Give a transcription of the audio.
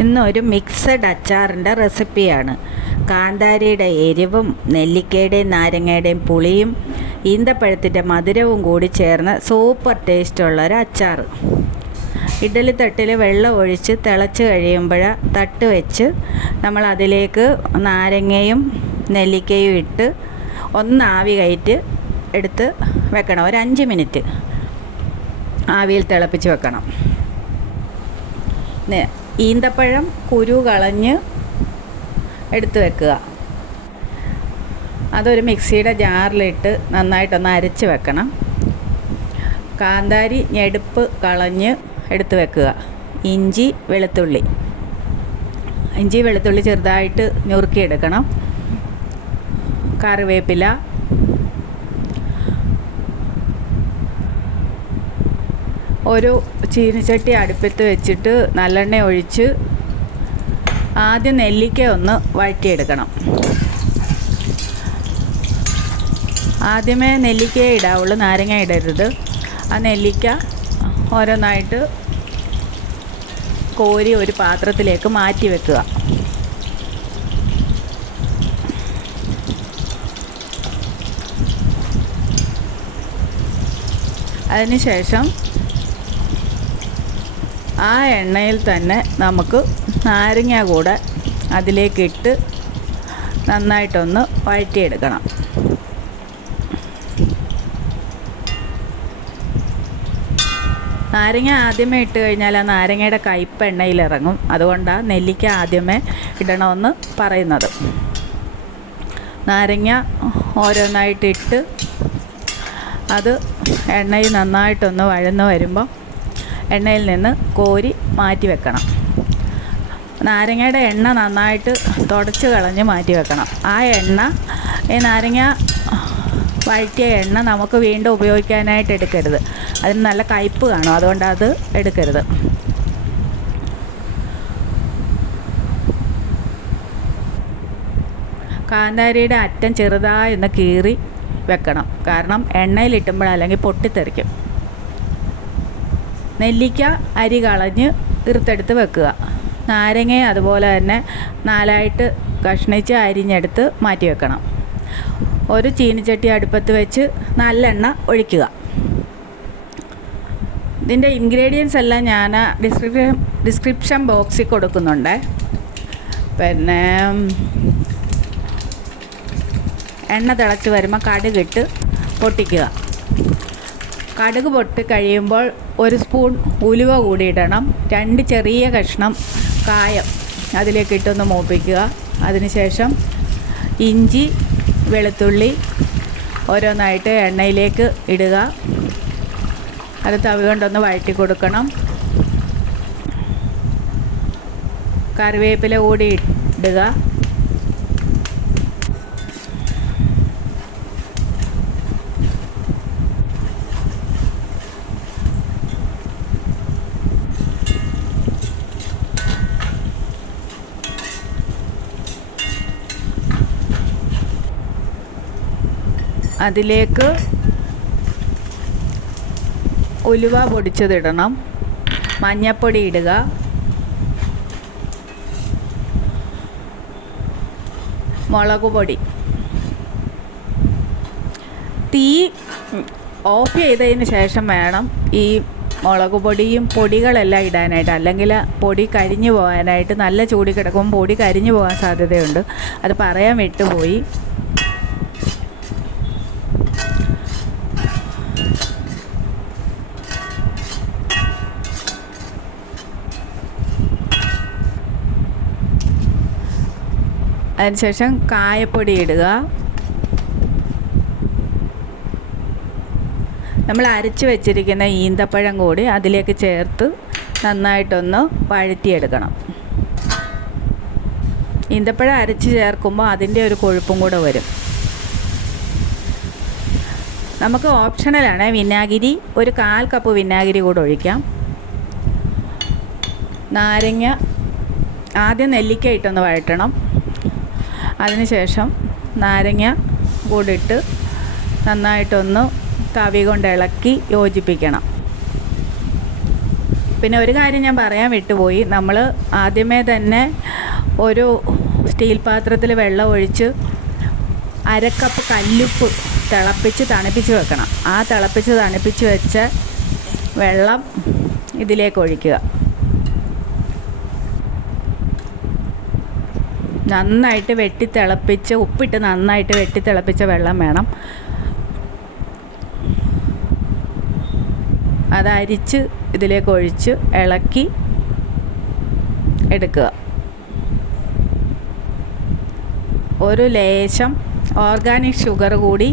ഇന്നൊരു മിക്സഡ് അച്ചാറിന്റെ റെസിപ്പിയാണ്. കാന്താരിയുടെ എരിവും നെല്ലിക്കയുടെയും നാരങ്ങയുടെയും പുളിയും ഈന്തപ്പഴത്തിന്റെ മധുരവും കൂടി ചേർന്ന സൂപ്പർ ടേസ്റ്റുള്ള ഒരു അച്ചാർ ഇഡ്ഡലി തട്ടിൽ വെള്ളം ഒഴിച്ച് തിളച്ച് കഴിയുമ്പോൾ തട്ട് വെച്ച് നമ്മൾ അതിലേക്ക് നാരങ്ങയും നെല്ലിക്കയും ഇട്ട് ഒന്ന് ആവി കയറ്റി എടുത്ത് വെക്കണം. ഒരു അഞ്ച് മിനിറ്റ് ആവിയിൽ തിളപ്പിച്ച് വെക്കണം. ഈന്തപ്പഴം കുരു കളഞ്ഞ് എടുത്ത് വെക്കുക. അതൊരു മിക്സിയുടെ ജാറിലിട്ട് നന്നായിട്ടൊന്ന് അരച്ച് വെക്കണം. കാന്താരി ഞെടുപ്പ് കളഞ്ഞ് എടുത്ത് വെക്കുക. ഇഞ്ചി വെളുത്തുള്ളി. ഇഞ്ചി വെളുത്തുള്ളി ചെറുതായിട്ട് ഞുറുക്കിയെടുക്കണം. കറിവേപ്പില ഒരു ചീനിച്ചട്ടി അടുപ്പത്ത് വെച്ചിട്ട് നല്ലെണ്ണ ഒഴിച്ച് ആദ്യം നെല്ലിക്ക ഒന്ന് വഴറ്റിയെടുക്കണം. ആദ്യമേ നെല്ലിക്കയെ ഇടാവുള്ളൂ നാരങ്ങ ഇടരുത്. ആ നെല്ലിക്ക ഓരോന്നായിട്ട് കോരി ഒരു പാത്രത്തിലേക്ക് മാറ്റി വെക്കുക. അതിനുശേഷം ആ എണ്ണയിൽ തന്നെ നമുക്ക് നാരങ്ങ കൂടെ അതിലേക്കിട്ട് നന്നായിട്ടൊന്ന് വഴറ്റിയെടുക്കണം. നാരങ്ങ ആദ്യമേ ഇട്ട് കഴിഞ്ഞാൽ ആ നാരങ്ങയുടെ കയ്പ് എണ്ണയിൽ ഇറങ്ങും. അതുകൊണ്ടാണ് നെല്ലിക്ക ആദ്യമേ ഇടണമെന്ന് പറയുന്നത്. നാരങ്ങ ഓരോന്നായിട്ട് ഇട്ട് അത് എണ്ണയിൽ നന്നായിട്ടൊന്ന് വഴന്ന് വരുമ്പോൾ എണ്ണയിൽ നിന്ന് കോരി മാറ്റി വെക്കണം. നാരങ്ങയുടെ എണ്ണ നന്നായിട്ട് തുടച്ച് കളഞ്ഞ് മാറ്റി വെക്കണം. ആ എണ്ണ ഈ നാരങ്ങ വഴറ്റിയ എണ്ണ നമുക്ക് വീണ്ടും ഉപയോഗിക്കാനായിട്ട് എടുക്കരുത്. അതിന് നല്ല കയ്പ്പ് കാണും അതുകൊണ്ട് അത് എടുക്കരുത്. കാന്താരിയുടെ അറ്റം ചെറുതായി ഒന്ന് കീറി വെക്കണം. കാരണം എണ്ണയിലിട്ടുമ്പോൾ അല്ലെങ്കിൽ പൊട്ടിത്തെറിക്കും. നെല്ലിക്ക അരി കളഞ്ഞ് ഇറുത്തെടുത്ത് വെക്കുക. നാരങ്ങയും അതുപോലെ തന്നെ നാലായിട്ട് കഷ്ണിച്ച് അരിഞ്ഞെടുത്ത് മാറ്റി വെക്കണം. ഒരു ചീനിച്ചട്ടി അടുപ്പത്ത് വെച്ച് നല്ലെണ്ണ ഒഴിക്കുക. ഇതിന്റെ ഇൻഗ്രീഡിയൻസ് എല്ലാം ഞാൻ ഡിസ്ക്രിപ്ഷൻ ഡിസ്ക്രിപ്ഷൻ ബോക്സിൽ കൊടുക്കുന്നുണ്ട്. പിന്നെ എണ്ണ തിളച്ച് വരുമ്പോൾ കടുകിട്ട് പൊട്ടിക്കുക. കടുക് പൊട്ടി കഴിയുമ്പോൾ ഒരു സ്പൂൺ ഉലുവ കൂടി ഇടണം രണ്ട് ചെറിയ കഷ്ണം കായം അതിലേക്ക് ഇട്ടൊന്ന് മൂപ്പിക്കുക. അതിനുശേഷം ഇഞ്ചി വെളുത്തുള്ളി ഓരോന്നായിട്ട് എണ്ണയിലേക്ക് ഇടുക. അത് തവി കൊണ്ടൊന്ന് വഴറ്റി കൊടുക്കണം. കറിവേപ്പില കൂടി ഇടുക. അതിലേക്ക് ഉലുവ പൊടിച്ചതിടണം. മഞ്ഞപ്പൊടി ഇടുക. മുളക് പൊടി. തീ ഓഫ് ചെയ്തതിന് ശേഷം വേണം ഈ മുളക് പൊടിയും പൊടികളെല്ലാം ഇടാനായിട്ട്. അല്ലെങ്കിൽ പൊടി കരിഞ്ഞു പോകാനായിട്ട് നല്ല ചൂടി കിടക്കുമ്പോൾ പൊടി കരിഞ്ഞു പോകാൻ സാധ്യതയുണ്ട്. അത് പറയാൻ വിട്ടുപോയി. അതിനുശേഷം കായപ്പൊടി ഇടുക. നമ്മൾ അരച്ച് വെച്ചിരിക്കുന്ന ഈന്തപ്പഴം കൂടി അതിലേക്ക് ചേർത്ത് നന്നായിട്ടൊന്ന് വഴറ്റിയെടുക്കണം. ഈന്തപ്പഴം അരച്ച് ചേർക്കുമ്പോൾ അതിന്റെ ഒരു കൊഴുപ്പും കൂടെ വരും. നമുക്ക് ഓപ്ഷണലാണ് വിനാഗിരി ഒരു കാൽ കപ്പ് വിനാഗിരി കൂടെ ഒഴിക്കാം. നാരങ്ങ ആദ്യം നെല്ലിക്ക ഇട്ടൊന്ന് വഴറ്റണം. അതിനുശേഷം നാരങ്ങ കൂടിയിട്ട് നന്നായിട്ടൊന്ന് തവി കൊണ്ട് ഇളക്കി യോജിപ്പിക്കണം. പിന്നെ ഒരു കാര്യം ഞാൻ പറയാൻ വിട്ടുപോയി. നമ്മൾ ആദ്യമേ തന്നെ ഒരു സ്റ്റീൽ പാത്രത്തിൽ വെള്ളം ഒഴിച്ച് അരക്കപ്പ് കല്ലുപ്പ് തിളപ്പിച്ച് തണുപ്പിച്ച് വെക്കണം. ആ തിളപ്പിച്ച് തണുപ്പിച്ച് വെച്ച വെള്ളം ഇതിലേക്ക് ഒഴിക്കുക. നന്നായിട്ട് വെട്ടി തിളപ്പിച്ച് ഉപ്പിട്ട് നന്നായിട്ട് വെട്ടി തിളപ്പിച്ച വെള്ളം വേണം. അത് അരിച്ച് ഇതിലേക്ക് ഒഴിച്ച് ഇളക്കി എടുക്കുക. ഒരു ലേശം ഓർഗാനിക് ഷുഗർ കൂടി